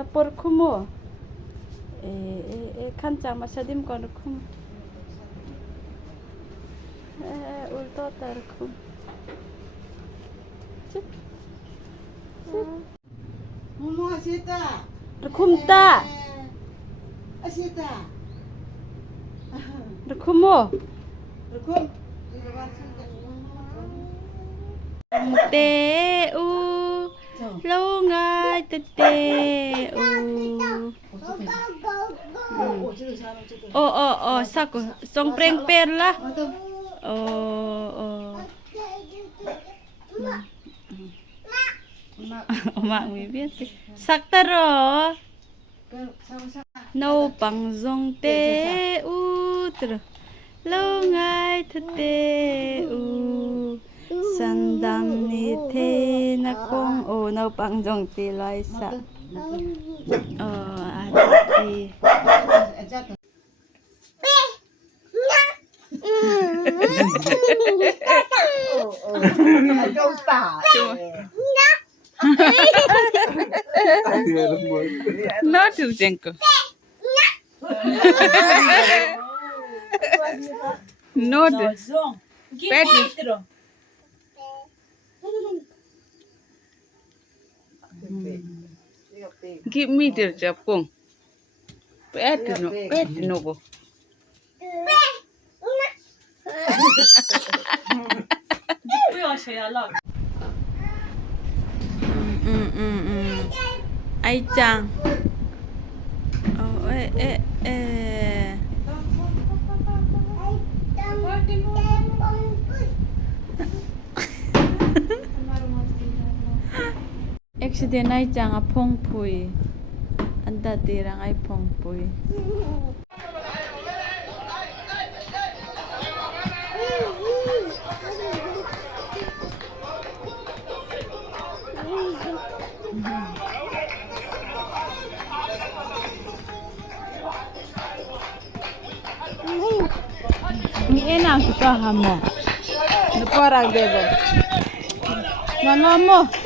Tapor kumo. Kancang masadim kon kum. Ulto tar kum. Cip. Momo asita. Rekum ta. Asita. Rekumo. Rekum. Te u. Lâu ngày tê tê u. Sako song preng per lah. Mak mi biết sak taro. Nâu bằng dòng tê u tro. Lâu ngày tê tê u. Sandam ni the na kong o nâu bằng dòng tê lai sa. Ati. Đâu tả. No tu jengko. No tu. Peti. Give me the japong. Peti no bo. Ai chang. Accident ai chang a phong pui. Anda tirang ai phong pui. Ni enak suka hamo. Naparag debo. Mangamo.